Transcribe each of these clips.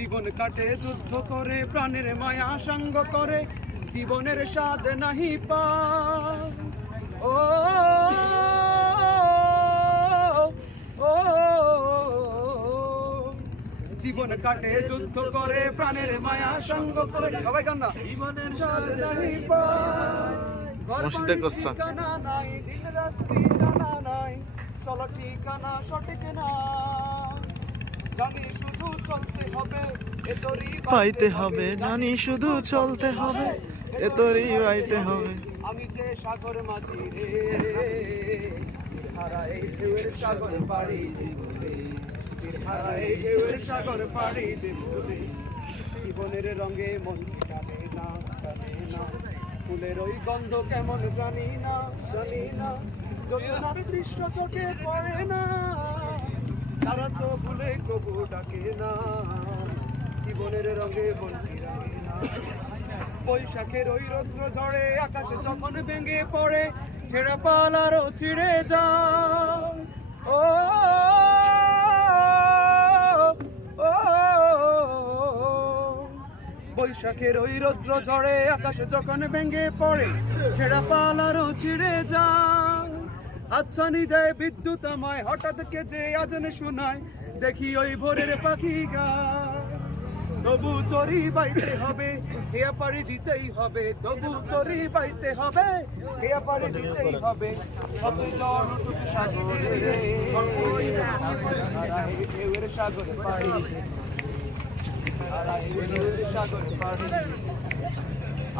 জীবন কাটে যুদ্ধ করে, প্রাণের মায়া সঙ্গ করে, জীবনের স্বাদ নাহি পায়। ও ও জীবন কাটে যুদ্ধ করে, প্রাণের মায়া সঙ্গ করে, সবাই কান্না, জীবনের স্বাদ নাহি পায়। ঠিকানা নাই, দিন রাত্রি জানা নাই, চলো ঠিকানা সঠিক না, জানি শুধু চলতে হবে, এতরি পাইতে হবে, জানি শুধু চলতে হবে, এতরি পাইতে হবে। আমি যে সাগর মাঝি রে, হারা এই ঢেউয়ের সাগর পাড়ি দেব রে, হারা এই ঢেউয়ের সাগর পাড়ি দেব রে। জীবনের রঙে মন টানে না, টানে না, ফুলের ওই গন্ধ কেমন জানি না, জানি না, যোজনার দৃশ্য চোখে পড়ে না, তারা তো ভুলে কবু ডাকে না, জীবনের রঙে মন ফিরায় না। বৈশাখের ওই রৌদ্র ঝড়ে আকাশে যখন ভেঙে পড়ে, ছেড়ে পালারও ছিঁড়ে যায়। ও ও বৈশাখের ওই রৌদ্র ঝড়ে আকাশে যখন ভেঙে পড়ে, ছেঁড়া পালারও ছিঁড়ে যায়। আচ্ছানি দেয় বিদ্যুৎ আমায়, হঠাৎ কে যে আজানে শোনায়, দেখি ওই ভোরের পাখি গায়। তবু তোরই বাইতে হবে, হেয়া পাড়ি দিতেই হবে, তবু তোরই বাইতে হবে, হেয়া পাড়ি দিতেই হবে। কত ঝড় উঠুক সাগরে, হারা এই ঢেউয়ের সাগরে পাড়ি, হারা এই ঢেউয়ের সাগরে পাড়ি।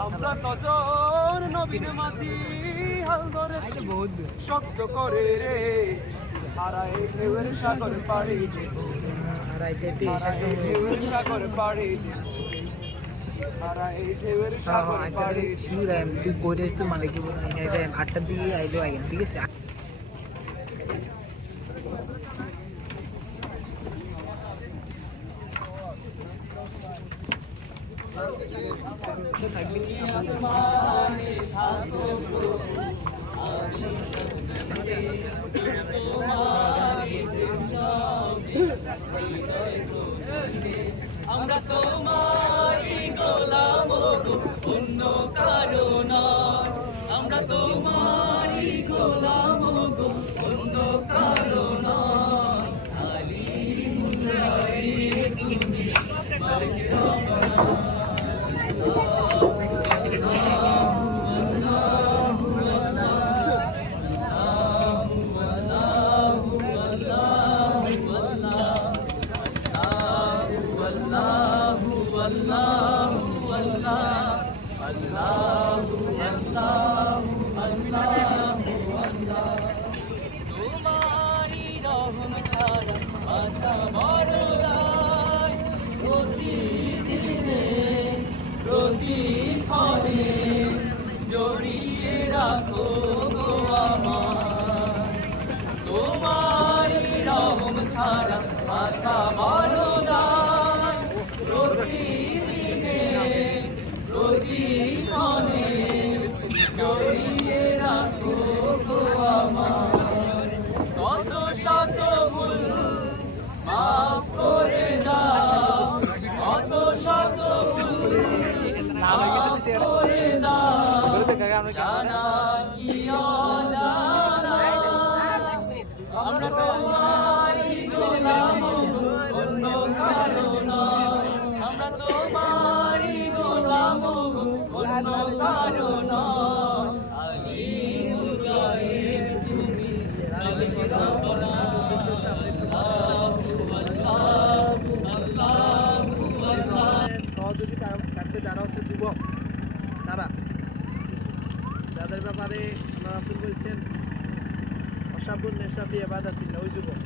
আমরা কজন নবীন মাঝি হাল ধরেছি শব্দ করে রে, হারা এই ঢেউয়ের সাগরে পাড়ি দেব, হারা এই ঢেউয়ের সাগরে পাড়ি দেব, হারা এই ঢেউয়ের সাগরে পাড়ি দেব। মানে কি 8টার দিকে আইলো আইন, ঠিক আছে। আমরা তোমারই গোলাম গো, অন্য কারো নয়। আমরা তোমারই গোলাম গো, অন্য কারো নয়। আলী মুরায়ে তুমি মালিক রহমান। তোমারি রহম ছাড়া আছা বড়লাই, প্রতিদিনে প্রতিক্ষণে জড়িয়ে রাখো গো আমার। তোমারি রহম ছাড়া আছা বড়লাই, প্রতিদিনে প্রতিক্ষণে জড়িয়ে রাখো গো আমার। কত শত ভুল মাফ করে দাও, কত শত ভুল মাফ করে দাও, জানা কি অজানা। আমরা তোমারই গোলাম অন্য কারো নয়। আমরা তোমারই গোলাম অন্য কারো নয়। আলী মুরায়ে তুমি মালিক রব্বানা। সহযোগী থাকছে যারা হচ্ছে যুবক, তারা যাদের ব্যাপারে আল্লাহ রাসূল বলছেন অসাবুন নেশাবি ইবাদাতিল্লাহ, ওই যুবক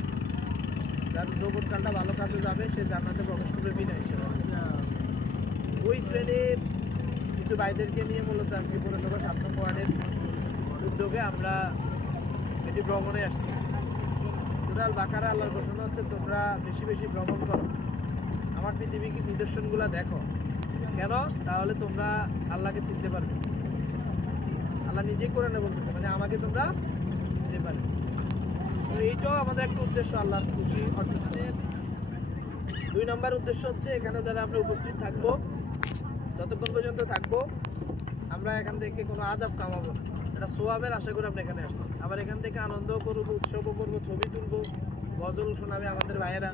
যার যৌবনকালটা ভালো কাজে যাবে সে জান্নাতে প্রবেশ করবে বিনা হিসেবে। ওই শ্রেণীর কিছু ভাইদেরকে নিয়ে মূলত আজকে পৌরসভা 7 নং ওয়ার্ডের উদ্যোগে আমরা এটি ভ্রমণে আসছি। সূরা আল বাকারা আল্লাহর ঘোষণা হচ্ছে, তোমরা বেশি বেশি ভ্রমণ করো, আমার পৃথিবীর নিদর্শনগুলো দেখো। কেন? তাহলে তোমরা আল্লাহকে চিনতে পারবে। আল্লাহ নিজেই কোরআনে বলতেছে, মানে আমাকে তোমরা চিনতে পারবে। তো এইটাও আমাদের একটা উদ্দেশ্য, আল্লাহর খুশি অর্জন। 2 নম্বর উদ্দেশ্য হচ্ছে এখানে যারা আমরা উপস্থিত থাকবো, যতক্ষণ পর্যন্ত থাকবো আমরা এখান থেকে কোনো আজাব কামাবো না, এটা সোয়াবের আশা করে আমরা এখানে আসছি। আবার এখান থেকে আনন্দও করবো, উৎসবও করবো, ছবি তুলবো, গজল শোনাবে আমাদের ভাইয়েরা,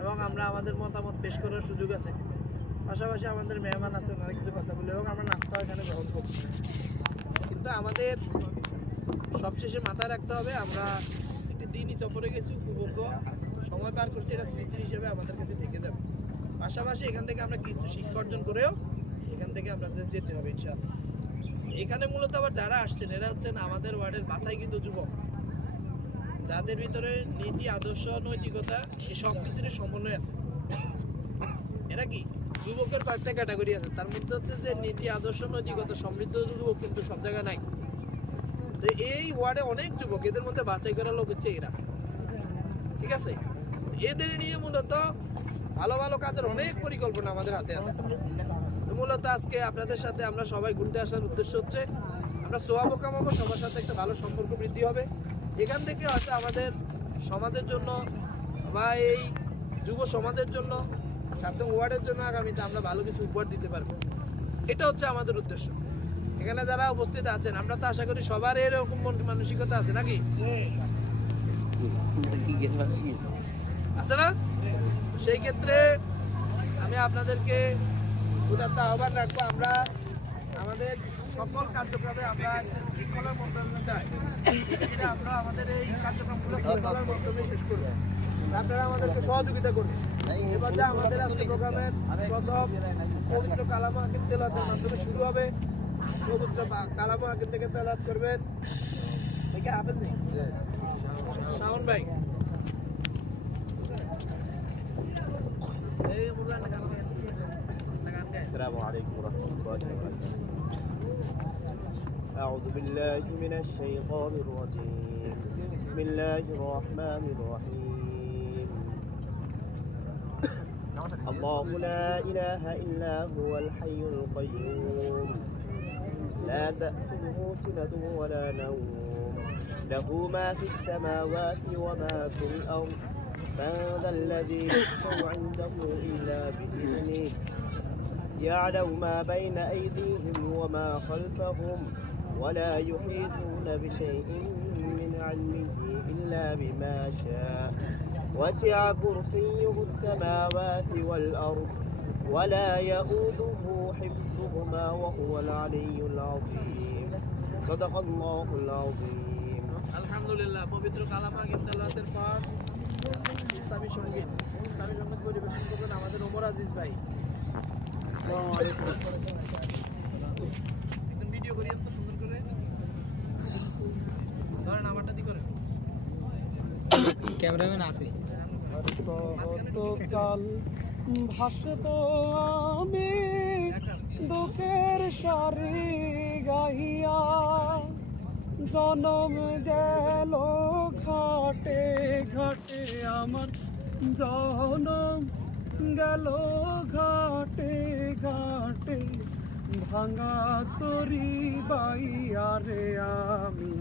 এবং আমরা আমাদের মতামত পেশ করার সুযোগ আছে। পাশাপাশি আমাদের মেহমান আছে, ওনারা কিছু কথা বলে, এবং আমরা নাস্তাও এখানে গ্রহণ করবো। কিন্তু আমাদের সবশেষে মাথায় রাখতে হবে আমরা একটি দিনই সফরে গেছি, উপভোগ্য সময় পার করছি, এটা স্মৃতি হিসেবে আমাদের কাছে থেকে যাবে। পাশাপাশি এখান থেকে আমরা কিছু শিক্ষা অর্জন করেও এখান থেকে আমরা যেতে হবে ইনশাআল্লাহ। এখানে মূলত আবার যারা আসছেন এরা হচ্ছেন আমাদের ওয়ার্ডের বাছাইকৃত যুবক, যাদের ভিতরে নীতি, আদর্শ, নৈতিকতা এই সব কিছুরই সমন্বয় আছে। এরা কি যুবকের কয়েকটা ক্যাটাগরি আছে, তার মধ্যে হচ্ছে যে নীতি, আদর্শ, নৈতিকতা সমৃদ্ধ যুবক কিন্তু সব জায়গায় নাই। তো এই ওয়ার্ডে অনেক যুবক, এদের মধ্যে বাছাই করা লোক হচ্ছে এরা, ঠিক আছে? এদের নিয়ে মূলত ভালো ভালো কাজের অনেক পরিকল্পনা আমাদের হাতে আছে। তো মূলত আজকে আপনাদের সাথে আমরা সবাই ঘুরতে আসার উদ্দেশ্য হচ্ছে আমরা সোয়াবও কামাবো, সবার সাথে একটা ভালো সম্পর্ক বৃদ্ধি হবে। এখান থেকে হয়তো আমাদের সমাজের জন্য বা এই যুব সমাজের জন্য, 7 নং ওয়ার্ডের জন্য আগামীতে আমরা ভালো কিছু উপহার দিতে পারবো। এটা হচ্ছে আমাদের উদ্দেশ্য। এখানে যারা উপস্থিত আছেন আমরা তো আশা করি সবার এরকম মানসিকতা আছে নাকি? আছে না? সেই ক্ষেত্রে আমি আপনাদেরকে উদাত্ত আহ্বান রাখবো, আমরা আমাদের সকল কার্যক্রমে আমরা শৃঙ্খলার মাধ্যমে চাই, আমরা আমাদের এই কার্যক্রমগুলো শৃঙ্খলার মাধ্যমে শেষ করব। আপনারা আমাদেরকে সহযোগিতা করবেন। এবার যা আমাদের আজকে প্রোগ্রামের প্রথম পবিত্র কালামা হাকিম তেলাওয়াতের মাধ্যমে শুরু হবে। পবিত্র কালামা হাকিম থেকে তেলাওয়াত করবেন দেখে হাফেজ নেই শাওন ভাই। السلام عليكم ورحمة الله وبركاته. أعوذ بالله من الشيطان الرجيم. بسم الله الرحمن الرحيم. الله لا إله إلا هو الحي القيوم لا تأخذه سنة ولا نوم له ما في السماوات وما في الأرض من ذا الذي يشفع عنده إلا بإذنه يعلم ما بين أيديهم وما خلفهم ولا يحيطون بشيء من علمه إلا بما شاء وسع كرسيه السماوات والأرض ولا يؤوده حفظهما وهو العلي العظيم صدق الله العظيم. আলহামদুলিল্লাহ, পবিত্র কালামা হাকিম তেলাওয়াতের পর ইসলামী সঙ্গীত পরিবেশন করবেন আমাদের ওমর আজিজ ভাই। ভিডিও করি তো সুন্দর করে ধরেন, আমারটা দি করেন, ক্যামেরাম্যান আছে। কাল ভাসব আমি দুঃখের সারি গাইয়া, জনম গেল ঘাটে ঘাটে আমার, জনম গেল ঘাটে ঘাটে, ভাঙা তরি বাইয়া রে আমি,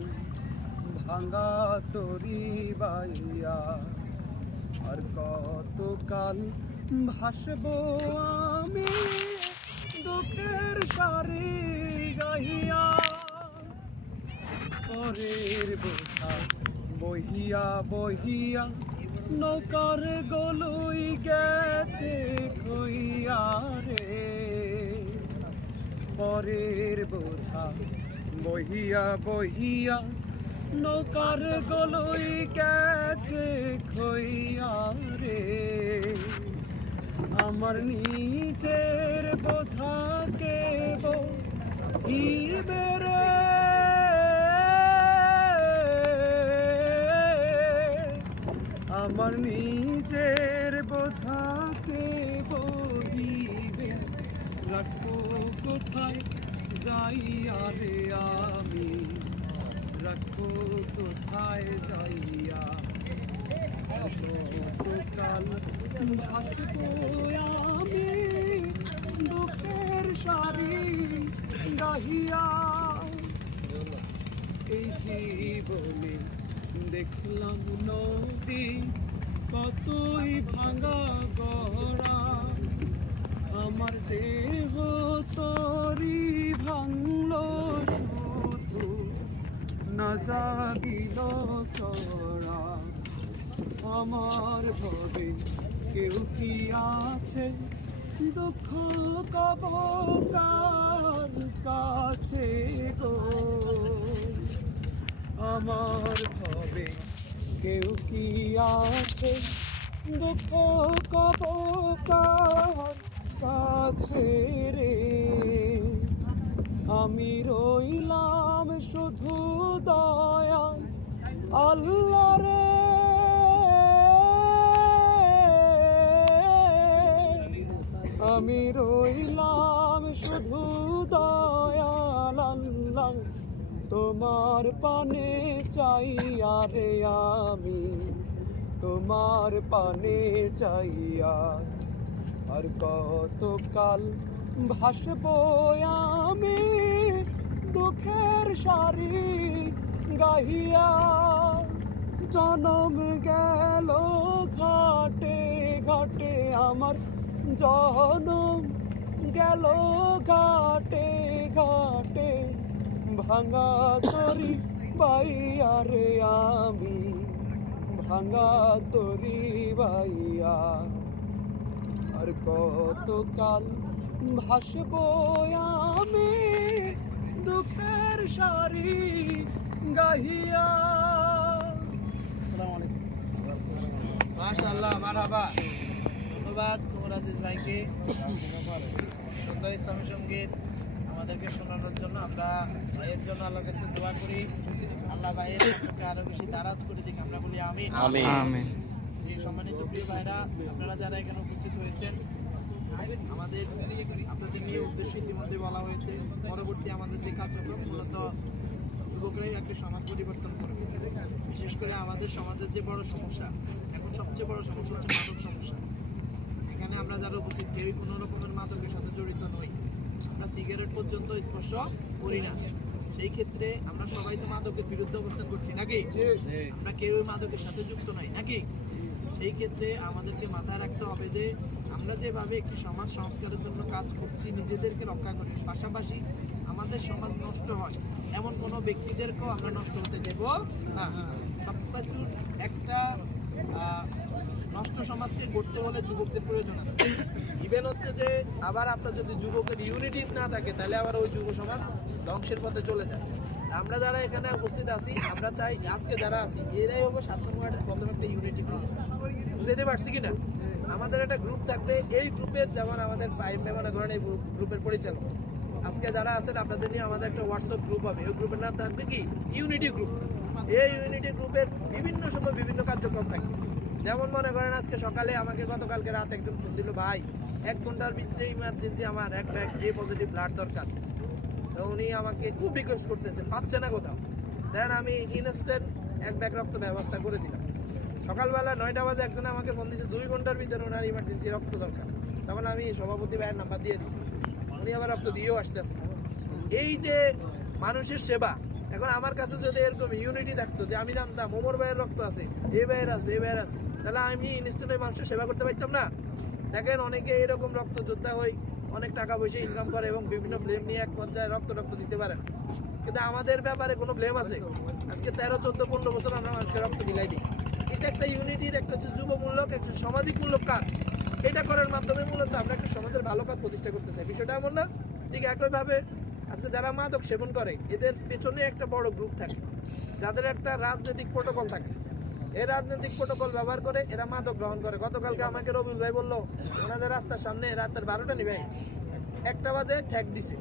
ভাঙা তরি বাইয়া। আর কতকাল ভাসব আমি দুঃখের সারি গাইয়া, পরের বোঝা বহিয়া বহিয়া নৌকার গলুই গেছে খইয়া রে, পরের বোঝা বহিয়া বহিয়া নৌকার গলুই গেছে খইয়া রে, আমার নিজের বোঝা কেব রে, আমার নিজের বোঝাকে বহিবে, রাখবো কোথায় যাইয়া রে আমি, রাখবো কোথায় যাইয়া। কতকাল ভাসবো আমি দুঃখের সারি গাহিয়া, এই জীবনে দেখলাম নদী কতই ভাঙা গড়া আমার দেহ তরি ভাঙলো শুধু না জাগিল চড়া আমার ভবে কেউ কি আছে দুঃখ কব কার কাছে গো আমার ভবে কেউ কি আছে দুঃখ কব কার কাছে রে আমি রইলাম শুধু দয়া আল্লাহ রে আমি রইলাম শুধু দয়াল আল্লাহ তোমার পানে চাইয়া রে আমি তোমার পানে চাইয়া আর কতকাল ভাসবো আমি দুঃখের সারি গাহিয়া জনম গেল ঘাটে ঘাটে আমার জনম গেল ঘাটে ঘাটে ভাঙা তরি বাইয়া রে আমি ভাঙা তরি বাইয়া আর কতকাল ভাসবো আমি দুঃখের সারি গাহিয়া। আসসালামু আলাইকুম। মাশাআল্লাহ, মারহাবা। ধন্যবাদ কুমর আজিজ ভাইকে সুন্দর ইসলামী সঙ্গীত আমাদেরকে শোনানোর জন্য। আমরা ভাইয়ের জন্য আল্লাহর কাছে দোয়া করি, আল্লাহ ভাইয়ের কণ্ঠকে আরো বেশি দারাজ করে দিক, আমরা বলি আমিন। আমিন। যে সম্মানিত প্রিয় ভাইরা, আপনারা যারা এখানে উপস্থিত হয়েছেন, আমাদের আপনাদের নিয়ে উদ্দেশ্য ইতিমধ্যে বলা হয়েছে। পরবর্তী আমাদের যে কার্যক্রম মূলত যুবকরাই একটি সমাজ পরিবর্তন করবে। বিশেষ করে আমাদের সমাজের যে বড় সমস্যা, এখন সবচেয়ে বড় সমস্যা হচ্ছে মাদক সমস্যা। এখানে আমরা যারা উপস্থিত কেউই কোনো রকমের মাদকের সাথে জড়িত নই, আমরা সিগারেট পর্যন্ত স্পর্শ করি না। সেই ক্ষেত্রে আমরা সবাই তো মাদকের বিরুদ্ধে অবস্থান করছি নাকি? আমরা কেউই মাদকের সাথে যুক্ত নাই নাকি? সেই ক্ষেত্রে আমাদেরকে মাথায় রাখতে হবে যে আমরা যেভাবে একটি সমাজ সংস্কারের জন্য কাজ করছি, নিজেদেরকে রক্ষা করি, পাশাপাশি আমাদের সমাজ নষ্ট হয় এমন কোনো ব্যক্তিদেরকেও আমরা নষ্ট হতে দেব না। সব কিছুর একটা নষ্ট সমাজকে গড়তে হলে যুবকদের প্রয়োজন আছে। ইভেন হচ্ছে যে আবার আপনার যদি যুবকের ইউনিটি না থাকে তাহলে আবার ওই যুব সমাজ ধ্বংসের পথে চলে যায়। আমরা যারা এখানে উপস্থিত আছি, আমরা চাই আজকে যারা আছি এরাই হবো 7 নম্বর ওয়ার্ডের প্রথম একটা ইউনিটি গ্রুপ। বুঝতে পারছি কিনা? আমাদের একটা গ্রুপ থাকবে, এই গ্রুপের যেমন আমাদের মনে করেন এই গ্রুপের পরিচালক আজকে যারা আছেন আপনাদের নিয়ে আমাদের একটা হোয়াটসঅ্যাপ গ্রুপ হবে। ওই গ্রুপের নাম থাকবে কি? Unity group. এই ইউনিটি গ্রুপের বিভিন্ন সময় বিভিন্ন কার্যক্রম থাকবে। যেমন মনে করেন আজকে সকালে আমাকে গতকালকে রাত একজন ফোন দিল, ভাই 1 ঘন্টার ভিতরে ইমার্জেন্সি আমার 1 ব্যাগ এ পজিটিভ ব্লাড দরকার। তো উনি আমাকে খুব রিকোয়েস্ট করতেছে, পাচ্ছে না কোথাও। দেন আমি ইনস্ট্যান্ট 1 ব্যাগ রক্ত ব্যবস্থা করে দিলাম। সকালবেলা 9টা বাজে একজন আমাকে ফোন দিচ্ছে 2 ঘন্টার ভিতরে ওনার ইমার্জেন্সি রক্ত দরকার। তখন আমি সভাপতি ভাইয়ের নাম্বার দিয়ে দিচ্ছি, উনি আবার রক্ত দিয়েও আসছে আজকে। এই যে মানুষের সেবা, এখন আমার কাছে যদি এরকম ইউনিটি থাকতো যে আমি জানতাম ওমর ভাইয়ের রক্ত আছে, এ ভাইয়ের আছে, এ ভাইয়ের আছে, তাহলে আমি ইনস্ট্যান্টে মানুষের সেবা করতে পারতাম না? দেখেন অনেকে এরকম রক্ত যোদ্ধা হয়ে অনেক টাকা পয়সা ইনকাম করে এবং বিভিন্ন ব্লেম নিয়ে এক পর্যায়ে রক্ত দিতে পারে না। কিন্তু আমাদের ব্যাপারে কোনো ব্লেম আছে? আজকে 13, 14, 15 বছর আমরা মানুষকে রক্ত দিলাই দিই। এটা একটা ইউনিটির একটা হচ্ছে যুবমূলক, একটা সামাজিক মূলক কাজ। এটা করার মাধ্যমে মূলত আমরা একটা সমাজের ভালো কাজ প্রতিষ্ঠা করতে চাই। বিষয়টা এমন না? ঠিক একইভাবে আজকে যারা মাদক সেবন করে এদের পেছনে একটা বড় গ্রুপ থাকে, যাদের একটা রাজনৈতিক প্রোটোকল থাকে। এই রাজনৈতিক প্রোটোকল ব্যবহার করে এরা মাদক গ্রহণ করে। গতকালকে আমাকে রবিউল ভাই বললো ওনাদের রাস্তার সামনে রাতের 12টা নিবে 1টা বাজে ঠেক দিছে।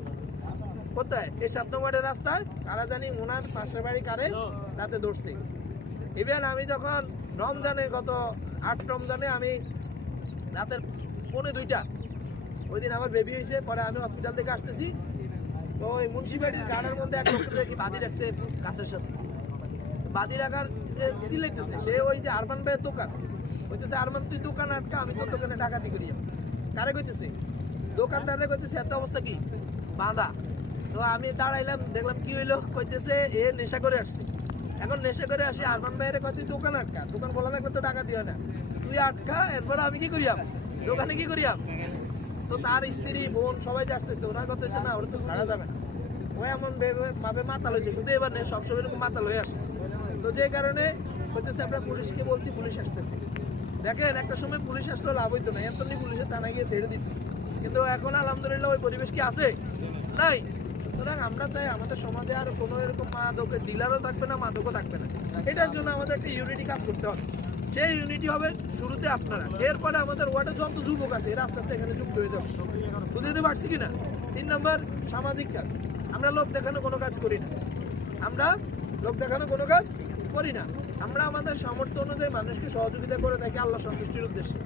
কোথায়? এই 7 নম্বরের রাস্তায়। কারা জানি ওনার পাশের বাড়ি কারে রাতে ধরছে। ইভেন আমি যখন রমজানে গত 8 রমজানে আমি রাতের 1:45 ওই দিন আমার বেবি হয়েছে, পরে আমি হসপিটাল থেকে আসতেছি, তো ওই মুন্সিপালিটির গাড়ির মধ্যে এক লোক দেখি বাদি রাখছে গাছের সাথে। বাদি রাখার যে চিল্লাইতেছে সে ওই যে আরমান ভাইয়ের দোকান, কইতেছে আরমান তুই দোকান আটকা, আমি তোর দোকানে ডাকাতি করি। কারে কইতেছে? দোকানদারে কইতেছে এত অবস্থা কি বাঁধা। তো আমি দাঁড়াইলাম, দেখলাম কি হইলো, কইতেছে এ নেশা করে আসছে। এখন নেশা করে আসি আরমান ভাইয়ের কথা দোকান আটকা, দোকান খোলা থাকলে তো টাকা দিও না, তুই আটকা, এরপর আমি কি করিয়াম, দোকানে কি করিয়াম? তো তার স্ত্রী বোন সবাই যে আসতেছে, ওনার কথা হচ্ছে না, ওরা তো ছাড়া যাবে না, ও এমন ভাবে মাতাল হয়েছে, শুধু এবার নেই সবসময় এরকম মাতাল হয়ে আসে। তো যে কারণে হইতেছে আমরা পুলিশকে বলছি, পুলিশ আসতেছে। দেখেন একটা সময় পুলিশ আসলেও লাভ হইতো না, এত পুলিশের থানায় গিয়ে ছেড়ে দিত, কিন্তু এখন আলহামদুলিল্লাহ ওই পরিবেশ কি আছে? নাই। সুতরাং আমরা চাই আমাদের সমাজে আর কোনো এরকম মাদকের ডিলারও থাকবে না, মাদকও থাকবে না। এটার জন্য আমাদের একটা ইউনিটি কাজ করতে হবে। সেই ইউনিটি হবে শুরুতে আপনারা, এরপরে আমাদের ওয়ার্ডে যত যুবক আছে এরা আস্তে আস্তে এখানে যুক্ত হয়ে যাবে। বুঝতে পারছি কিনা? 3 নম্বর সামাজিক কাজ। আমরা লোক দেখানো কোনো কাজ করি না, আমরা লোক দেখানো কোনো কাজ করি না। আমরা আমাদের সামর্থ্য অনুযায়ী মানুষকে সহযোগিতা করে থাকি আল্লাহ সন্তুষ্টির উদ্দেশ্যে।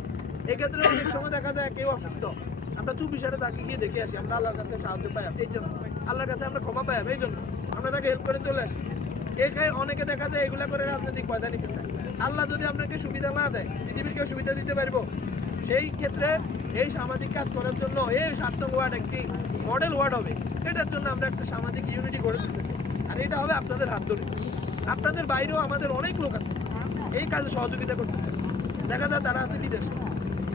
এক্ষেত্রে অনেক সময় দেখা যায় কেউ অসুস্থ, আমরা চুপিসারে তাকে গিয়ে দেখে আসি, আমরা আল্লাহর কাছে সাহায্য পাই এই জন্য, আল্লাহর কাছে আমরা ক্ষমা পাই এই জন্য আমরা তাকে হেল্প করে চলে আসি। এখানে অনেকে দেখা যায় এগুলা করে রাজনৈতিক পয়দা নিতে চায়। আল্লাহ যদি আপনাকে সুবিধা না দেয়, পৃথিবীর কেউ সুবিধা দিতে পারবো? সেই ক্ষেত্রে এই সামাজিক কাজ করার জন্য এই 7 নং ওয়ার্ড একটি মডেল ওয়ার্ড হবে। এটার জন্য আমরা একটা সামাজিক ইউনিটি গড়ে তুলতে চাই, আর এটা হবে আপনাদের হাত ধরে। আপনাদের বাইরেও আমাদের অনেক লোক আছে এই কাজে সহযোগিতা করতে চায়, দেখা যায় তারা আছে বিদেশে,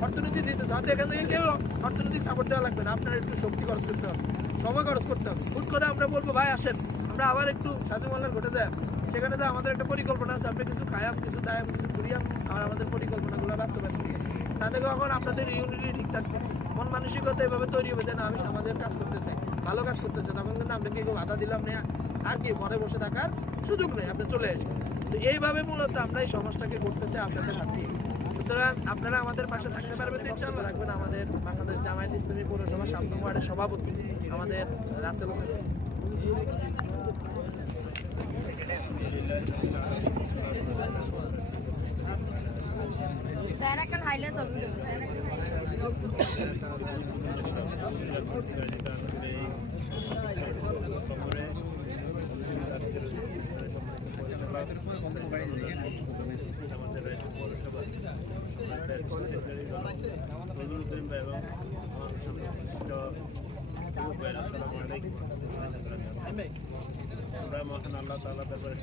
অর্থনীতি দিতে চান, এখান থেকে কেউ অর্থনৈতিক সাপোর্ট দেওয়া লাগবে না, আপনার একটু শক্তি খরচ করতে হবে, সময় খরচ করতে হবে। হুট করে আমরা বলবো ভাই আসেন আমরা আবার একটু সাজু মহল্লার ঘটে যায়, সেখানে তো আমাদের একটা পরিকল্পনা আছে, আমরা কিছু খায়াম, কিছু দায়াম, কিছু ঘুরিয়াম, আর আমাদের পরিকল্পনাগুলো বাস্তবায়ন করি। তাতে কখন আপনাদের ইউনিটি ঠিক থাকবে, মন মানসিকতা এভাবে তৈরি হবে যে না আমি সমাজের কাজ করতে চাই, ভালো কাজ করতে চাই, তখন কিন্তু আপনাকে কেউ বাধা দিলাম না, আর কি মনে বসে থাকার সুযোগ নেই, আপনি চলে আসবেন। তো এইভাবে মূলত আমরা এই সমাজটাকে করতে চাই আপনাদের হাত দিয়ে। সুতরাং আপনারা আমাদের পাশে থাকতে পারবেন ইনশাআল্লাহ। রাখবেন আমাদের বাংলাদেশ জামায়াত ইসলামী পৌরসভা 7 নং ওয়ার্ডের সভাপতি আমাদের রাসেল হোসেন। আমরা মহান আল্লাহ তাআলা দরবারে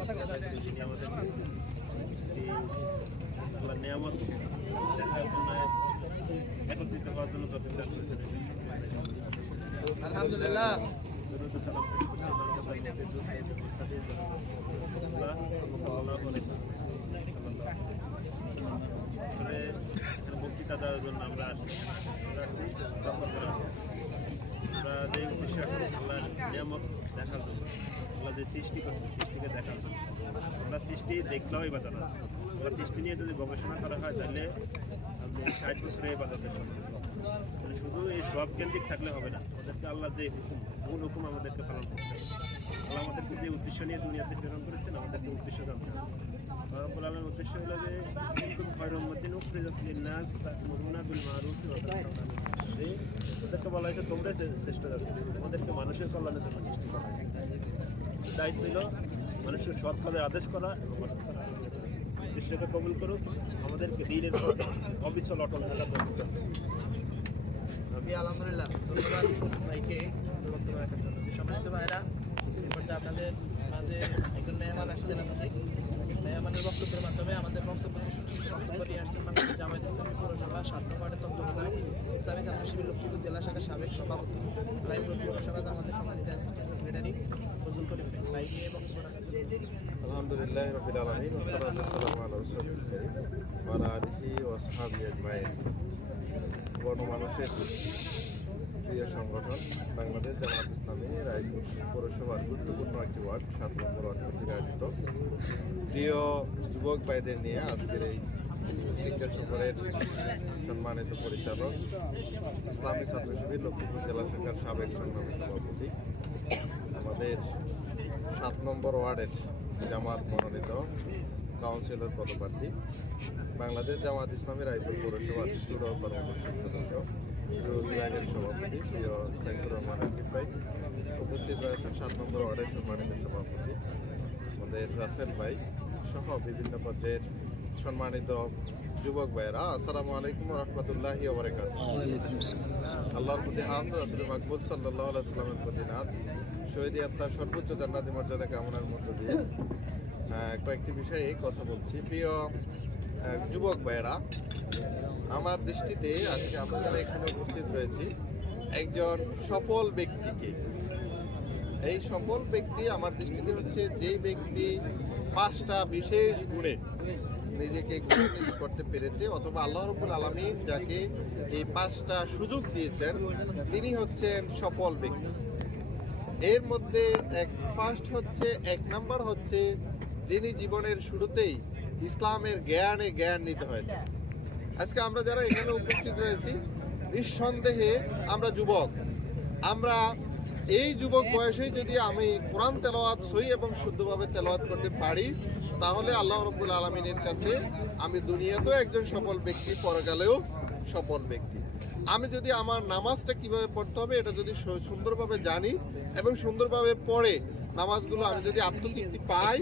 যিনি আমাদের আল্লাহ নিয়ামত দেখার জন্য একত্রিত হওয়ার জন্য তৌফিক দান করেছেন। আলহামদুলিল্লাহ। বক্তৃতা দেওয়ার জন্য আমরা আসছি, আমরা যে উদ্দেশ্য আল্লাহ নিয়ামত দেখার জন্য, আল্লাহ যে সৃষ্টি করছে সৃষ্টিকে দেখার জন্য। আমরা সৃষ্টি দেখলেও ইবাদত আছে, আমরা সৃষ্টি নিয়ে যদি গবেষণা করা হয় তাহলে আপনি 60 বছরে ইবাদত শেষ শুধু এই সব কেন্দ্রিক থাকলে হবে না, ওদেরকে আল্লাহ যে হুকুম, মূল হুকুম আমাদেরকে পালন করতে হবে। আল্লাহ আমাদেরকে যে উদ্দেশ্য নিয়ে দুনিয়াতে প্রেরণ করেছেন আমাদেরকে উদ্দেশ্য জানতে হবে। রব্বুল আলামিনের উদ্দেশ্য হলো যে কুনতুম খায়রা উম্মাতিন উখরিজাত লিন-নাস তা'মুরুনা বিল মা'রুফ ওয়া তানহাউনা আনিল মুনকার। ওদেরকে বলা হয়েছে তোমরাই শ্রেষ্ঠ জাতি, ওদেরকে মানুষের কল্যাণের জন্য সৃষ্টি করা হয়েছে। দায়িত্ব হলো মানুষের সৎ কাজের আদেশ করা এবং অসৎ কাজের নিষেধ করা। উদ্দেশ্যকে কবুল করুক, আমাদেরকে দ্বীনের পথে অবিচল অটল থাকার জন্য। আলহামদুলিল্লাহ, ধন্যবাদ ভাইকে বক্তব্য রাখার জন্য। সম্মানিত ভাইরা, আপনাদের মাঝে একজন মেহমান আসছেন, আজকে মেহমানের বক্তব্যের মাধ্যমে আমাদের বক্তব্য নিয়ে আসছেন বাংলাদেশ জামায়াত ইসলামী পৌরসভা 7 নং ওয়ার্ডের তত্ত্বাবধায়ক ইসলামী ছাত্র শিবির লক্ষ্মীপুর জেলা শাখার সাবেক সভাপতি রায়পুর পৌরসভা জামায়াতের সম্মানিত অ্যাসিস্ট্যান্ট সেক্রেটারি ফজলুল করিম ভাই নিয়ে বক্তব্য রাখার জন্য। আলহামদুলিল্লাহ রাব্বিল আলামিন ওয়া সাল্লাতু ওয়াসসালামু আলা রাসূলিল কারীম ওয়া আলা আলিহি ওয়া আসহাবিহি আজমাইন। গণমানুষের প্রিয় সংগঠন বাংলাদেশ জামায়াত ইসলামী রায়পুর পৌরসভার গুরুত্বপূর্ণ একটি ওয়ার্ড 7 নম্বর ওয়ার্ড কর্তৃক আয়োজিত প্রিয় যুবক ভাইদের নিয়ে আজকের এই শিক্ষা সফরের সম্মানিত পরিচালক ইসলামী ছাত্র শিবির লক্ষ্মীপুর জেলা শাখার সাবেক সংগ্রামী সভাপতি, আমাদের 7 নম্বর ওয়ার্ডের জামাত মনোনীত কাউন্সিলর পদপ্রার্থী, বাংলাদেশ জামাত ইসলামী রায়পুর পৌরসভার সুর কর্মকর্তা সদস্য, বিভাগের সভাপতি প্রিয় সাইফুর রহমান আকিব ভাই, উপস্থিত রয়েছেন 7 নম্বর ওয়ার্ডের সম্মানিত সভাপতি আমাদের রাসেল ভাই সহ বিভিন্ন পর্যায়ের সম্মানিত যুবক ভাইয়েরা, আসসালামু আলাইকুম ওয়া রাহমাতুল্লাহি ওয়া বারাকাতুহু। আল্লাহর প্রতি হামদ, রাসূল মাকবুল সাল্লাল্লাহু আলাইহি ওয়াসাল্লামের প্রতি নাত, শহীদ আত্মার সর্বোচ্চ জান্নাতি মর্যাদা কামনার মধ্য দিয়ে কয়েকটি বিষয়ে কথা বলছি। প্রিয় যুবক ভাইয়েরা, আমার দৃষ্টিতে আজকে আমরা যারা এখানে উপস্থিত রয়েছি একজন সফল ব্যক্তিকে, এই সফল ব্যক্তি আমার দৃষ্টিতে হচ্ছে যেই ব্যক্তি 5টা বিশেষ গুণে নিজেকে গুণান্বিত করতে পেরেছে, অথবা আল্লাহ রাব্বুল আলামিন যাকে এই 5টা সুযোগ দিয়েছেন তিনি হচ্ছেন সফল ব্যক্তি। এর মধ্যে এক নাম্বার হচ্ছে যিনি জীবনের শুরুতেই ইসলামের জ্ঞান নিতে হয়েছে। আজকে আমরা যারা এখানে উপস্থিত রয়েছি নিঃসন্দেহে আমরা যুবক। আমরা এই যুবক বয়সে যদি আমি কোরআন তেলাওয়াত সহি এবং শুদ্ধভাবে তেলাওয়াত করতে পারি তাহলে আল্লাহ রাব্বুল আলামিনের কাছে আমি দুনিয়াতেও একজন সফল ব্যক্তি, পরকালেও সফল ব্যক্তি। আমি যদি আমার নামাজটা কিভাবে পড়তে হবে এটা যদি সুন্দরভাবে জানি এবং সুন্দরভাবে পড়ে নামাজগুলো আমি যদি আত্মতৃপ্তি পাই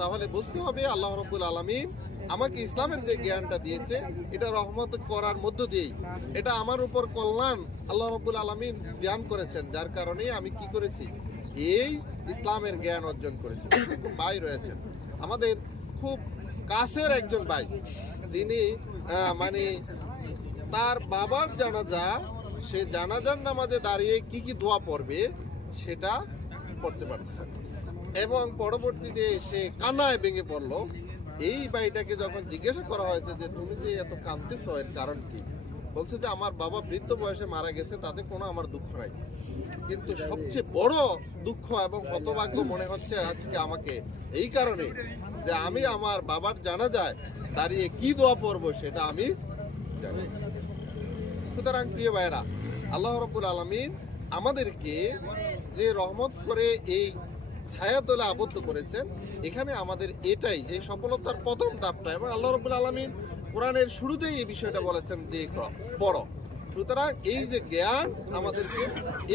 তাহলে বুঝতে হবে আল্লাহ রাব্বুল আলামিন আমাকে ইসলামের যে জ্ঞানটা দিয়েছে এটা রহমত করার মধ্য দিয়েই, এটা আমার উপর কল্যাণ আল্লাহ রাব্বুল আলামিন জ্ঞান করেছেন, যার কারণে আমি কি করেছি এই ইসলামের জ্ঞান অর্জন করেছি। ভাই রয়েছেন আমাদের খুব কাছের একজন ভাই, যিনি মানে তার বাবার জানাজা, সে জানাজার নামাজে দাঁড়িয়ে কি কি দোয়া পড়বে সেটা পড়তে পারছে এবং পরবর্তীতে সে কান্নায় ভেঙে পড়লো। এই ভাইটাকে যখন জিজ্ঞাসা করা হয়েছে যে তুমি যে এত কাঁদতেছো এর কারণ কি, বলছে যে আমার বাবা বৃদ্ধ বয়সে মারা গেছে, তাতে কোনো আমার দুঃখ নাই, কিন্তু সবচেয়ে বড় দুঃখ এবং হতভাগ্য মনে হচ্ছে আজকে আমাকে এই কারণে যে আমি আমার বাবার জানাজায় দাঁড়িয়ে কি দোয়া পড়বো সেটা আমি জানি। সুতরাং প্রিয় ভাইরা, আল্লাহ রাব্বুল আলামিন আমাদেরকে যে রহমত করে এই ছায়াতলে আবদ্ধ করেছেন, এখানে আমাদের এটাই এই সফলতার প্রথম ধাপটা, এবং আল্লাহ রাব্বুল আলামিন কোরআনের শুরুতেই এই বিষয়টা বলেছেন যে পড়ো। সুতরাং এই যে জ্ঞান আমাদেরকে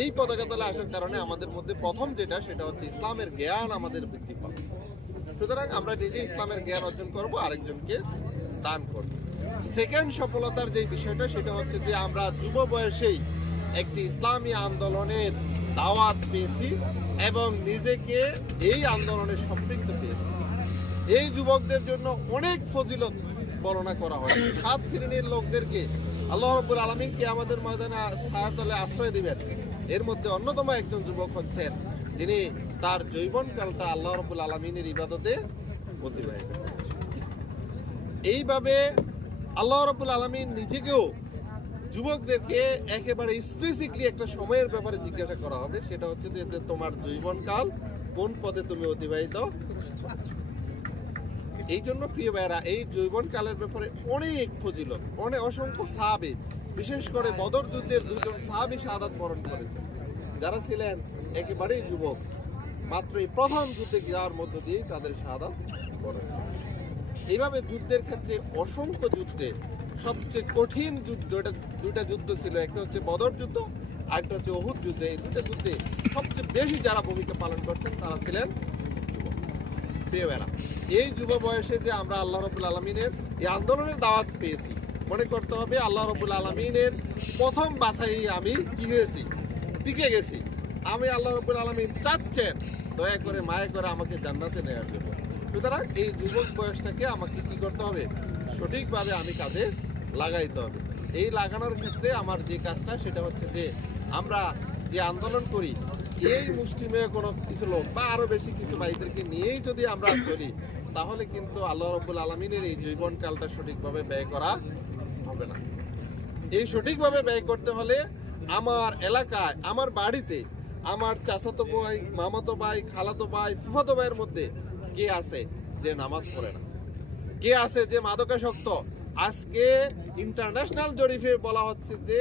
এই পতাকা তলে আসার কারণে আমাদের মধ্যে প্রথম যেটা সেটা হচ্ছে ইসলামের জ্ঞান আমাদের বৃদ্ধি পাবে। সুতরাং আমরা নিজে ইসলামের জ্ঞান অর্জন করব, আরেকজনকে দান করব। সেকেন্ড সফলতার যে বিষয়টা সেটা হচ্ছে যে আমরা যুব বয়সেই একটি ইসলামী আন্দোলনের দাওয়াত পেয়েছি এবং নিজেকে এই আন্দোলনে সম্পৃক্ত পেয়েছি। এই যুবকদের জন্য অনেক ফজিলত বর্ণনা করা হয়। 7 শ্রেণীর লোকদেরকে আল্লাহ রাব্বুল আলামিন কিয়ামতের ময়দানে ছায়াতলে আশ্রয় দিবেন। এর মধ্যে অন্যতম একজন যুবক হচ্ছেন যিনি তার যৌবনকালটা আল্লাহ রাব্বুল আলামিনের ইবাদতে অতিবাহিত করেছেন। এইভাবে আল্লাহ রাব্বুল আলামিন নিজেকেও যুবকদেরকে একেবারে স্পেসিফিকলি একটা সময়ের ব্যাপারে জিজ্ঞাসা করা হবে, সেটা হচ্ছে যে তোমার জীবনকাল কোন পদে তুমি অতিবাহিত। এই জন্য প্রিয় ভাইরা, এই জীবনকালের ব্যাপারে অনেক ফজিলত, অনেক অসংখ্য সাহাবী, বিশেষ করে বদর যুদ্ধের 2জন সাহাবী শাহাদাত বরণ করেছেন, যারা ছিলেন একেবারেই যুবক, মাত্র এই প্রথম যুদ্ধে যাওয়ার মধ্য দিয়ে তাদের শাহাদাত বরণ করেছে। এইভাবে যুদ্ধের ক্ষেত্রে অসংখ্য যুদ্ধে সবচেয়ে কঠিন যুদ্ধ, দুটা যুদ্ধ ছিল, একটা হচ্ছে বদর যুদ্ধ আর একটা হচ্ছে উহুদ যুদ্ধ। এই দুটা যুদ্ধে সবচেয়ে বেশি যারা ভূমিকা পালন করছেন তারা ছিলেন যুবক। প্রিয় ভাইরা, এই যুব বয়সে যে আমরা আল্লাহ রাব্বুল আলামিনের এই আন্দোলনের দাওয়াত পেয়েছি, মনে করতে হবে আল্লাহ রাব্বুল আলামিনের প্রথম বাছাই আমি কি হয়েছি, টিকে গেছি। আমি আল্লাহ রাব্বুল আলামিন চাচ্ছেন দয়া করে মায়া করে আমাকে জান্নাতে নেওয়ার জন্য। সুতরাং এই যুবক বয়সটাকে আমাকে কি করতে হবে, সঠিকভাবে আমি কাজে লাগাইতে হবে। এই লাগানোর ক্ষেত্রে আমার যে কাজটা সেটা হচ্ছে যে আমরা যে আন্দোলন করি এই মুষ্টিমেয় কোনো কিছু লোক বা আরো বেশি কিছু ভাইদেরকে নিয়েই যদি আমরা চলি তাহলে কিন্তু আল্লাহ রাব্বুল আলামিনের এই জীবনকালটা সঠিকভাবে ব্যয় করা হবে না। এই সঠিকভাবে ব্যয় করতে হলে আমার এলাকায়, আমার বাড়িতে, আমার চাচাতো ভাই, মামাতো ভাই, খালাতো ভাই, ফুফাতো ভাইয়ের মধ্যে কে আছে যে নামাজ পড়ে না, কে আছে যে মাদকাসক্ত। আজকে ইন্টারন্যাশনাল জরিপে বলা হচ্ছে যে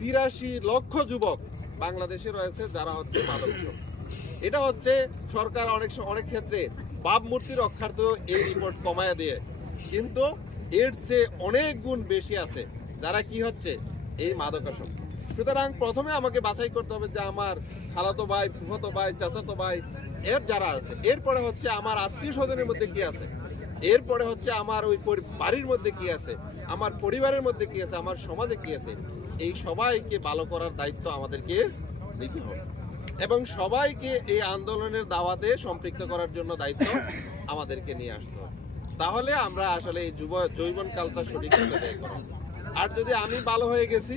83 লক্ষ যুবক বাংলাদেশে রয়েছে যারা হচ্ছে মাদকাসক্ত। এটা হচ্ছে সরকার অনেক ক্ষেত্রে ভাবমূর্তি রক্ষার্থে এই রিপোর্ট কমায় দিয়ে, কিন্তু এর চেয়ে অনেক গুণ বেশি আছে যারা কি হচ্ছে এই মাদকাসক্ত। সুতরাং প্রথমে আমাকে বাছাই করতে হবে যে আমার খালাতো ভাই, ফুফাতো ভাই, চাচাতো ভাই এর যারা আছে, এরপরে হচ্ছে আমার আত্মীয় স্বজনের মধ্যে কি আছে, এরপরে হচ্ছে আমার ওই বাড়ির মধ্যে কি আছে, আমার পরিবারের মধ্যে কি আছে, আমার সমাজে কি আছে। এই সবাইকে ভালো করার দায়িত্ব আমাদেরকে নিতে হবে এবং সবাইকে এই আন্দোলনের দাওয়াতে সম্পৃক্ত করার জন্য দায়িত্ব আমাদেরকে নিয়ে আসতে হবে। তাহলে আমরা আসলে এই যৌবনকালটা সঠিকভাবে ব্যয় করব। আর যদি আমি ভালো হয়ে গেছি,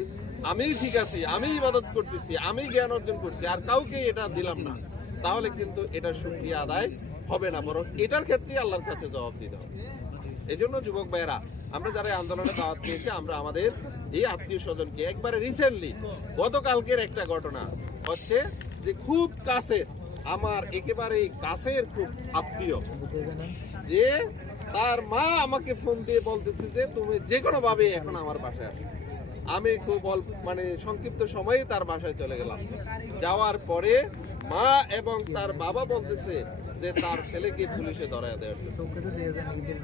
আমিই ঠিক আছি, আমি ইবাদত করতেছি, আমি জ্ঞান অর্জন করছি, আর কাউকে এটা দিলাম না, তাহলে কিন্তু এটার শুকরিয়া আদায় হবে না, বরং এটার ক্ষেত্রে আল্লাহর কাছে জবাব দিতে হবে। এই জন্য যুবক ভাইয়েরা, আমরা যারা আন্দোলনে দাওয়াত পেয়েছি, আমরা আমাদের এই আত্মীয় স্বজনকে একবারে রিসেন্টলি গতকালকের একটা ঘটনা হচ্ছে যে খুব কাছের, আমার একেবারে কাছের খুব আত্মীয়, যে তার মা আমাকে ফোন দিয়ে বলতেছে যে তুমি যে কোনো ভাবে এখন আমার বাসায় আসো। আমি খুব মানে সংক্ষিপ্ত সময়ে তার বাসায় চলে গেলাম। যাওয়ার পরে মা এবং তার বাবা বলতেছে যে তার ছেলেকে পুলিশে ধরায় দেওয়ার জন্য,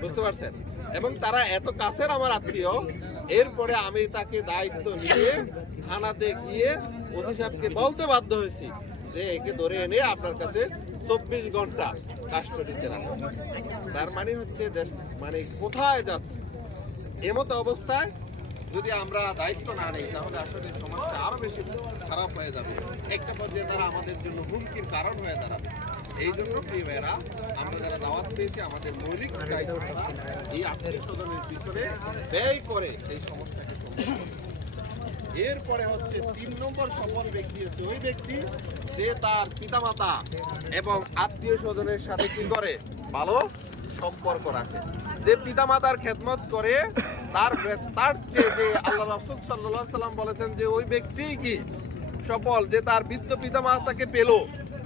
বুঝতে পারছেন? এবং তারা এত কাছের আমার আত্মীয়। এরপরে আমি তাকে দায়িত্ব নিয়ে থানাতে গিয়ে ওসি সাহেবকে বলতে বাধ্য হয়েছি যে একে ধরে এনে আপনার কাছে 24 ঘন্টা কাস্টডিতে রাখা। তার মানে হচ্ছে মানে কোথায় যাচ্ছে? এমতো অবস্থায় যদি আমরা দায়িত্ব না নেই, তাহলে আসলে সমাজটা আরো বেশি খারাপ হয়ে যাবে। একটা পর্যায়ে তারা আমাদের জন্য হুমকির কারণ হয়ে দাঁড়াবে। এই জন্য প্রিয় ভাইয়েরা, আমরা যারা দাওয়াত পেয়েছি, আমাদের মৌলিক দায়িত্বটা এই আত্মীয় স্বজনের পিছনে ব্যয় করে এই সমস্যাকে সমাধান করা। এরপরে হচ্ছে 3 নম্বর সফল ব্যক্তি হচ্ছে ওই ব্যক্তি যে তার পিতামাতা এবং আত্মীয় স্বজনের সাথে কি করে? ভালো সম্পর্ক রাখে। যে পিতামাতার খেদমত করে, তার চেয়ে যে আল্লাহ রাসূল সাল্লাল্লাহু আলাইহি সাল্লাম বলেছেন যে ওই ব্যক্তি কি সফল, যে তার বৃদ্ধ পিতামাতাকে পেল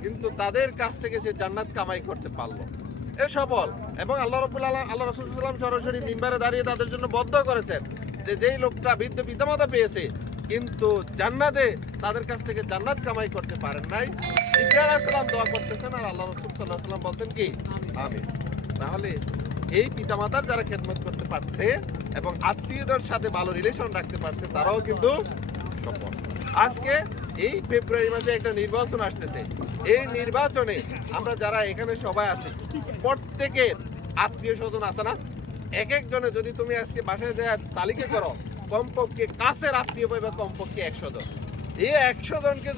কিন্তু তাদের কাছ থেকে সে জান্নাত কামাই করতে পারলো, এ সফল। এবং আল্লাহ রাসূল সাল্লাল্লাহু আলাইহি সাল্লাম সরাসরি মিম্বারে দাঁড়িয়ে তাদের জন্য বদ্ধ করেছেন যে যেই লোকটা বৃদ্ধ পিতামাতা পেয়েছে কিন্তু জান্নাতে তাদের কাছ থেকে জান্নাত কামাই করতে পারেন নাই, জিবরাইল আলাইহিস সালাম দোয়া করতেছেন আর আল্লাহ রাসূল সাল্লাল্লাহু আলাইহি সাল্লাম বলছেন কি আমিন। তাহলে এই পিতামাতার যারা খেদমত করতে পারছে এবং আত্মীয়দের সাথে ভালো রিলেশন রাখতে পারছে, তারাও কিন্তু সফল। আজকে এই ফেব্রুয়ারি মাসে একটা নির্বাচন আসতেছে। এই নির্বাচনে আমরা যারা এখানে সবাই আছি, প্রত্যেকের আত্মীয় স্বজন আছে না? এক একজনে যদি তুমি আজকে বাসায় যায় তালিকা করো, কমপক্ষে কাছের আত্মীয় পাইবা কমপক্ষে 100 জন। এই 100 জনকে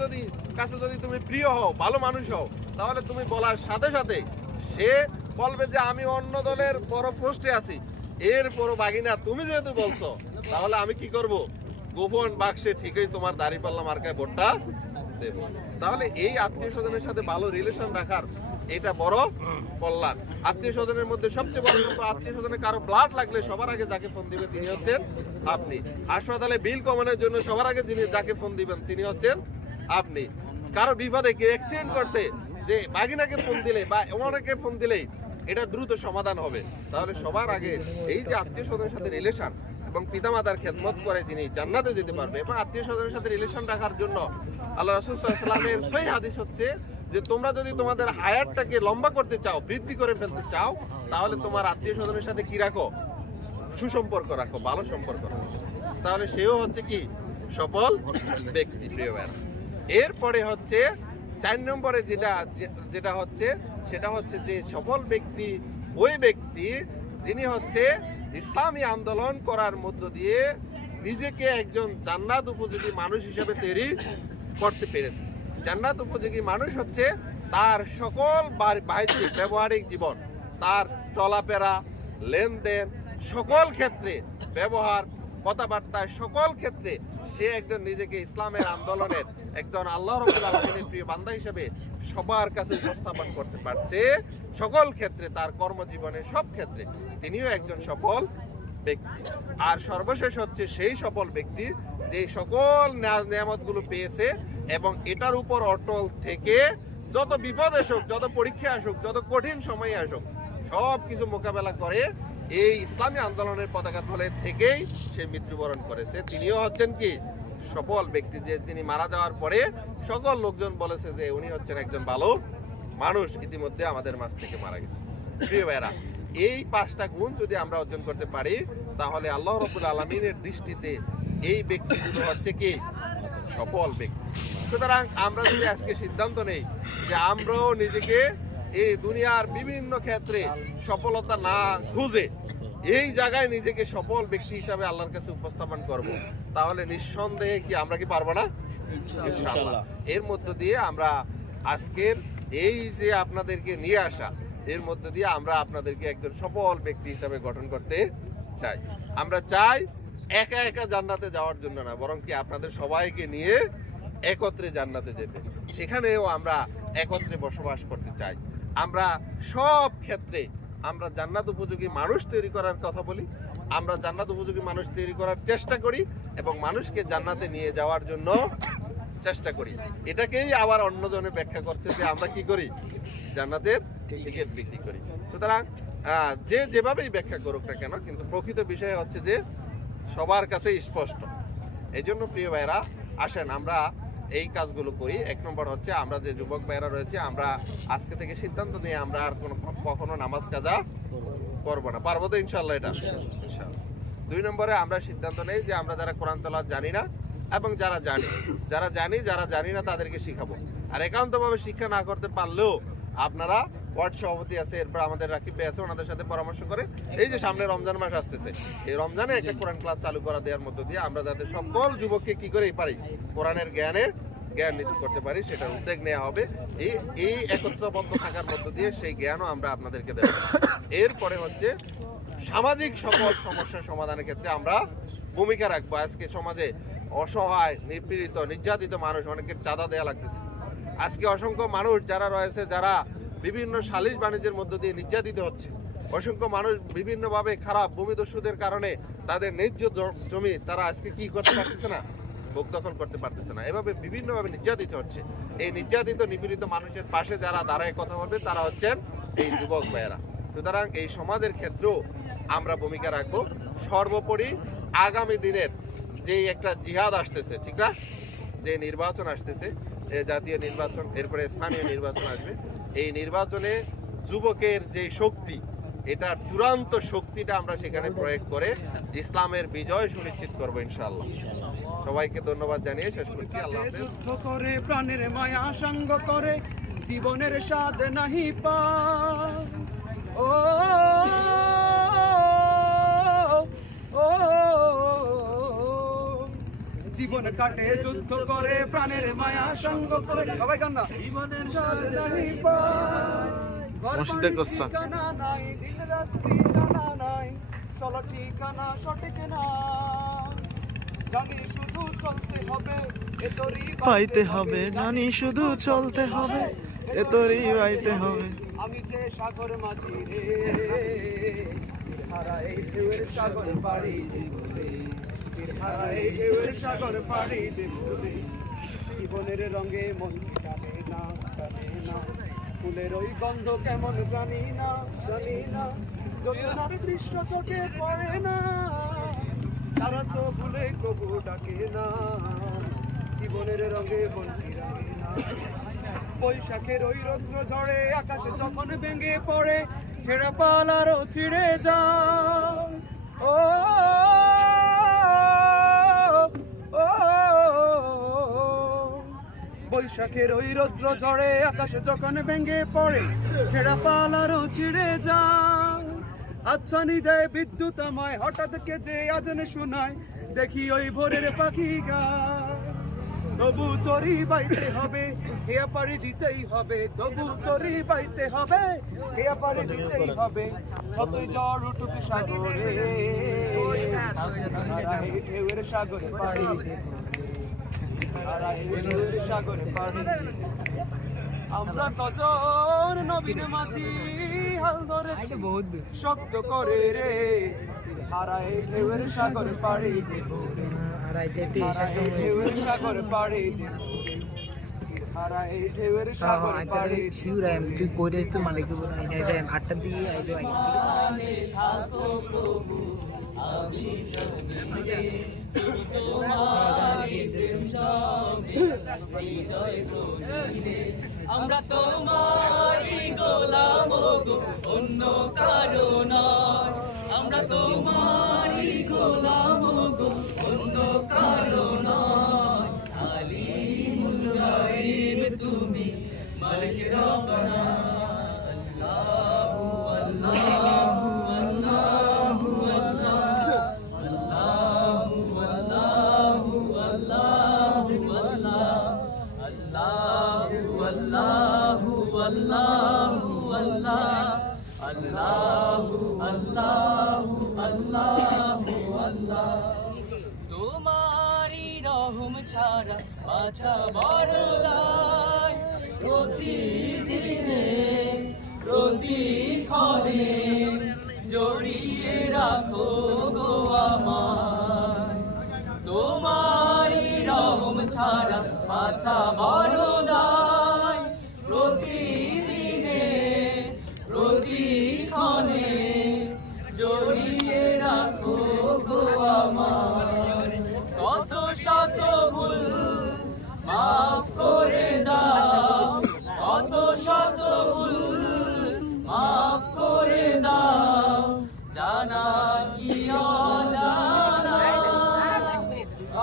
কাছে যদি তুমি প্রিয় হও, ভালো মানুষ হও, তাহলে তুমি বলার সাথে সাথে সে বলবে যে আমি অন্য দলের বড় পোস্টে আছি, এরপরও বাগিনা তুমি যেহেতু বলছো, তাহলে আমি কি করব? গোপন বাক্সে ঠিকই তোমার দাঁড়িপাল্লা মার্কায় ভোটটা দেব। তাহলে এই আত্মীয় স্বজনের সাথে ভালো রিলেশন রাখার এটা বড় কল্যাণ। আত্মীয় স্বজনের মধ্যে সবচেয়ে বড় ব্যাপার, আত্মীয় স্বজনের কারো ব্লাড লাগলে সবার আগে যাকে ফোন দিবে তিনি হচ্ছেন আপনি। হাসপাতালে বিল কমানোর জন্য সবার আগে যিনি যাকে ফোন দিবেন তিনি হচ্ছেন আপনি। কারো বিপদে কেউ অ্যাক্সিডেন্ট করছে, যে বাগিনাকে ফোন দিলে বা অনেকে ফোন দিলেই এটা দ্রুত সমাধান হবে। তাহলে সবার আগে এই যে আত্মীয় স্বজনের সাথে রিলেশন এবং পিতামাতার খেদমত করে যিনি জান্নাতে যেতে পারবে। এবং আত্মীয় স্বজনের সাথে রিলেশন রাখার জন্য আল্লাহ রাসূল সাল্লাল্লাহু আলাইহি ওয়াসাল্লামের সহিহ হাদিস হচ্ছে যে তোমরা যদি তোমাদের হায়াতটাকে লম্বা করতে চাও, বৃদ্ধি করে ফেলতে চাও, তাহলে তোমার আত্মীয় স্বজনের সাথে কি রাখো? সুসম্পর্ক রাখো, ভালো সম্পর্ক রাখো। তাহলে সেও হচ্ছে কি সফল ব্যক্তি প্রিয় ভাইরা। এরপরে হচ্ছে 4 নম্বরে যেটা হচ্ছে সেটা হচ্ছে যে সফল ব্যক্তি ওই ব্যক্তি যিনি হচ্ছে ইসলামী আন্দোলন করার মধ্য দিয়ে নিজেকে একজন জান্নাত উপযোগী মানুষ হিসেবে তৈরি করতে পেরেছে। জান্নাত উপযোগী মানুষ হচ্ছে তার সকল বাহ্যিক ব্যবহারিক জীবন, তার চলাফেরা, লেনদেন, সকল ক্ষেত্রে ব্যবহার, কথাবার্তায় সকল ক্ষেত্রে সে একজন নিজেকে ইসলামের আন্দোলনের একজন আল্লাহ রাব্বুল আলামিনের প্রিয় বান্দা হিসেবে সবার কাছে উপস্থাপন করতে পারছে। সকল ক্ষেত্রে তার কর্মজীবনের সব ক্ষেত্রে তিনিও একজন সফল ব্যক্তি। আর সর্বশেষ হচ্ছে সেই সফল ব্যক্তি যে সকল নিয়ামতগুলো পেয়েছে এবং এটার উপর অটল থেকে যত বিপদ আসুক, যত পরীক্ষা আসুক, যত কঠিন সময় আসুক, সব কিছু মোকাবেলা করে এই ইসলামী আন্দোলনের পতাকা তলে থেকেই সে মৃত্যুবরণ করেছে। তিনিও হচ্ছেন কি সফল ব্যক্তি, যে তিনি মারা যাওয়ার পরে সকল লোকজন বলেছে যে উনি হচ্ছেন একজন ভালো মানুষ, ইতিমধ্যে আমাদের মাঝ থেকে মারা গেছে। প্রিয় ভাইরা, এই 5টা গুণ যদি আমরা অর্জন করতে পারি, তাহলে আল্লাহ রাব্বুল আলামিনের দৃষ্টিতে এই ব্যক্তিগুলো হচ্ছে কি সফল ব্যক্তি। সুতরাং আমরা যদি আজকে সিদ্ধান্ত নেই যে আমরাও নিজেকে এই দুনিয়ার বিভিন্ন ক্ষেত্রে সফলতা না খুঁজে এই জায়গায় নিজেকে সফল ব্যক্তি হিসাবে আল্লাহর কাছে উপস্থাপন করব, তাহলে নিঃসন্দেহে কি আমরা কি পারবো না? ইনশাআল্লাহ। এর মধ্য দিয়ে আমরা আজকের এই যে আপনাদেরকে নিয়ে আসা এর মধ্যে দিয়ে আমরা আপনাদেরকে একজন সফল ব্যক্তি হিসাবে গঠন করতে চাই। আমরা চাই একা একা জান্নাতে যাওয়ার জন্য না, বরং কি আপনাদের সবাইকে নিয়ে একত্রে জান্নাতে যেতে, সেখানেও আমরা একত্রে বসবাস করতে চাই। আমরা সব ক্ষেত্রে আমরা জান্নাত উপযোগী মানুষ তৈরি করার কথা বলি, আমরা জান্নাত উপযোগী মানুষ তৈরি করার চেষ্টা করি এবং মানুষকে জান্নাতে নিয়ে যাওয়ার জন্য চেষ্টা করি। এটাকেই আবার অন্যজনে ব্যাখ্যা করছে যে আমরা কি করি, জান্নাতের টিকিট বিক্রি করি। সুতরাং যে যেভাবেই ব্যাখ্যা করুক না কেন, কিন্তু প্রকৃত বিষয় হচ্ছে যে সবার কাছে স্পষ্ট। এই জন্য প্রিয় ভাইরা, আসেন আমরা এই কাজগুলো করি। এক নম্বর হচ্ছে আমরা যে যুবক ভাইরা রয়েছে, আমরা আজকে থেকে সিদ্ধান্ত নিয়ে আমরা আর কখনো নামাজ কাজা করবো না। পারবো তো ইনশাল্লাহ? এটা ইনশাল্লাহ। 2 নম্বরে আমরা সিদ্ধান্ত নেই যে আমরা যারা কোরআন তেলাওয়াত জানি না এবং যারা জানি না তাদেরকে শিখাবো। আর একান্তভাবে শিক্ষা না করতে পারলেও আপনারা ওয়ার্ড সভাপতি আছে, এরপর আমাদের রাকিব ভাই আছে, ওনাদের সাথে পরামর্শ করে এই যে সামনে রমজান মাস আসতেছে, এই রমজানে একটা কোরআন ক্লাস চালু করা দেওয়ার মধ্য দিয়ে আমরা যাদের সকল যুবককে কি করে পারি কোরআনের জ্ঞান নিতে করতে পারি, সেটার উদ্যোগ নেওয়া হবে। এই একত্রবদ্ধ থাকার মধ্য দিয়ে সেই জ্ঞানও আমরা আপনাদেরকে দেব। এরপরে হচ্ছে সামাজিক সকল সমস্যার সমাধানের ক্ষেত্রে আমরা ভূমিকা রাখবো। আজকে সমাজে অসহায়, নিপীড়িত, নির্যাতিত মানুষ, অনেকের চাঁদা দেওয়া লাগতেছে। আজকে অসংখ্য মানুষ যারা রয়েছে, যারা বিভিন্ন সালিশ বাণিজ্যের মধ্য দিয়ে নির্যাতিত হচ্ছে, অসংখ্য মানুষ বিভিন্নভাবে খারাপ ভূমিদস্যুদের কারণে তাদের ন্যায্য জমি তারা আজকে কি করতে পারতেছে না, ভোগ দখল করতে পারতেছে না, এভাবে বিভিন্নভাবে নির্যাতিত হচ্ছে। এই নির্যাতিত নিপীড়িত মানুষের পাশে যারা দাঁড়ায় কথা বলবে তারা হচ্ছেন এই যুবক ভাইয়েরা। সুতরাং এই সমাজের ক্ষেত্রেও আমরা ভূমিকা রাখবো। সর্বোপরি আগামী দিনের যে একটা জিহাদ আসতেছে, ঠিক না, যে নির্বাচন আসতেছে, জাতীয় নির্বাচন, এরপরে স্থানীয় নির্বাচন আসবে, এই নির্বাচনে যুবকের যে শক্তি, এটা চূড়ান্ত শক্তিটা আমরা সেখানে প্রয়োগ করে ইসলামের বিজয় সুনিশ্চিত করবো ইনশাআল্লাহ। সবাইকে ধন্যবাদ জানিয়ে শেষ করছি। আল্লাহ হাফেজ। যুদ্ধ করে প্রাণের মায়া সঙ্গ করে জীবনের স্বাদ নাহি পায়। ও জীবন কাটে যুদ্ধ করে প্রাণের মায়া সঙ্গ করে, সবাই কান্না, জীবনের স্বাদ নাহি পায়। মসজিদে কোসা ঠিকানা নাই, দিন রাত্রি জানা নাই, চলো ঠিকানা সঠিক না, জানি শুধু চলতে হবে, এ তোরই পাইতে হবে, জানি শুধু চলতে হবে, এ তোরই পাইতে হবে। আমি যে সাগর মাঝি রে, হারা এই ঢেউয়ের সাগর পাড়ি দেব রে, হারা এই ঢেউয়ের সাগর পাড়ি দেব রে। জীবনের রঙে মন টানে না, ফুলের ওই গন্ধ কেমন জানি না, যোজনার দৃশ্য চোখে পড়ে না, তারা তো ভুলে কবু ডাকে না, জীবনের রঙে মন কি রাঙে না। বৈশাখের ওই রৌদ্র ঝড়ে আকাশে যখন ভেঙে পড়ে, ছেঁড়া পালারও ছিঁড়ে যায়। ও বৈশাখের ওই রৌদ্র ঝড়ে আকাশে যখন ভেঙে পড়ে, ছেঁড়া পালারও ছিঁড়ে যায়। আচ্ছা দেয় বিদ্যুৎ আমায় হঠাৎ কেজে আজানে শোনায়, দেখি ওই ভোরের পাখি গায়। তবু তোরই বাইতে হবে, হেয়া পাড়ি দিতেই হবে, তবু তোরই বাইতে হবে, হেয়া পাড়ি দিতেই হবে। যতই ঝড় উঠুক সাগরে, হারাই ঢেউয়ের সাগরে পাড়ি দেব, হারাই ঢেউয়ের সাগরে পাড়ি দেব। আমরা কজন নবীন মাঝি হাল ধরেছি শক্ত করে রে, হারাই ঢেউয়ের সাগরে পাড়ি দেব, হারাই ঢেউয়ের সাগরে পাড়ি দেব, হারাই ঢেউয়ের সাগরে পাড়ি দেব। তুই করে তো মালিক 8টার দিকে আমরা তোমারই গোলাম গো, অন্য কারো নয়। আমরা তোমারই গোলাম গো, অন্য কারো নয়। আলিমুল গায়ব তুমি, মালিক রব্বানা। আল্লাহু আল্লাহু আল্লাহু আল্লাহ, আল্লাহু আল্লাহু আল্লাহু আল্লাহ, আল্লাহু আল্লাহু আল্লাহু আল্লাহ। আল্লাহু আল্লাহু আল্লাহু আল্লাহ তোমারই রহম ছাড়া বাঁচা বড় দায় প্রতিদিনে প্রতিক্ষণে জড়িয়ে রাখো গো আমায় তোমারই রহম ছাড়া বাঁচা বড় দায় প্রতিদিনে প্রতিক্ষণে জড়িয়ে রাখো গো আমায় কত শত ভুল মাফ করে দাও কত শত ভুল মাফ করে দাও জানা কি অজানা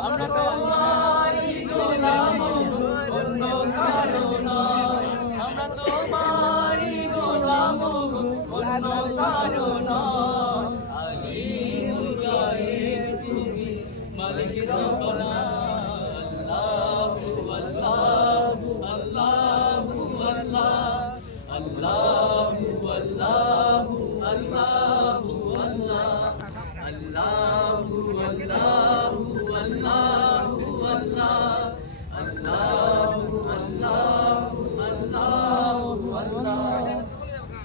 আমরা তোমারই গোলাম অন্য কারো নয় আমরা তোমারই গোলাম অন্য কারো নয় আলিমুল গায়েব তুমি মালিক রব্বানা আল্লাহু আল্লাহু আল্লাহু আল্লাহ আল্লাহু আল্লাহু আল্লাহু আল্লাহ আল্লাহু আল্লাহু আল্লাহু আল্লাহ আল্লাহু আল্লাহু আল্লাহু আল্লাহ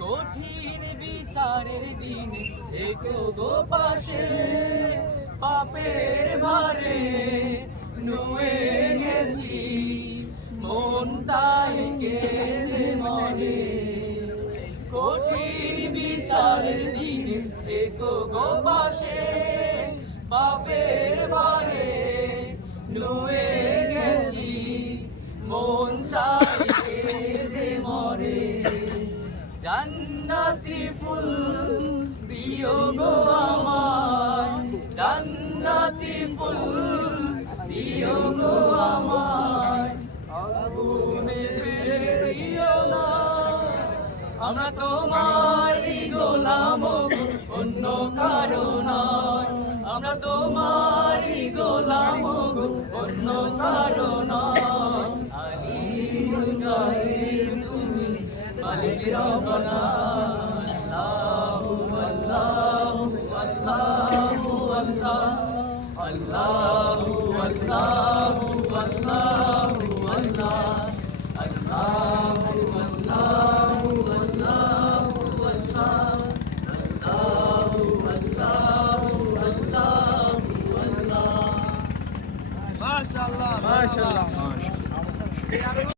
কঠিন বিচারের দিন দেখো গো পাশে পাপের ভারে নুয়ে গেছি মন তাই কেঁদে মরে কঠিন বিচারের দিন দেখো গো পাশে পাপের ভারে নুয়ে গেছি মন তাই কেঁদে মরে জান্নাতি ফুল দিও গো আমায় জান্নাতি ফুল দিও গো আমায় আগুনে ফেলে দিও না আমরা তোমারই গোলাম অন্য কারো নয় আমরা তোমারই গোলাম অন্য কারো নয় আলিমুল গায়েব তুমি মালিক রব্বানা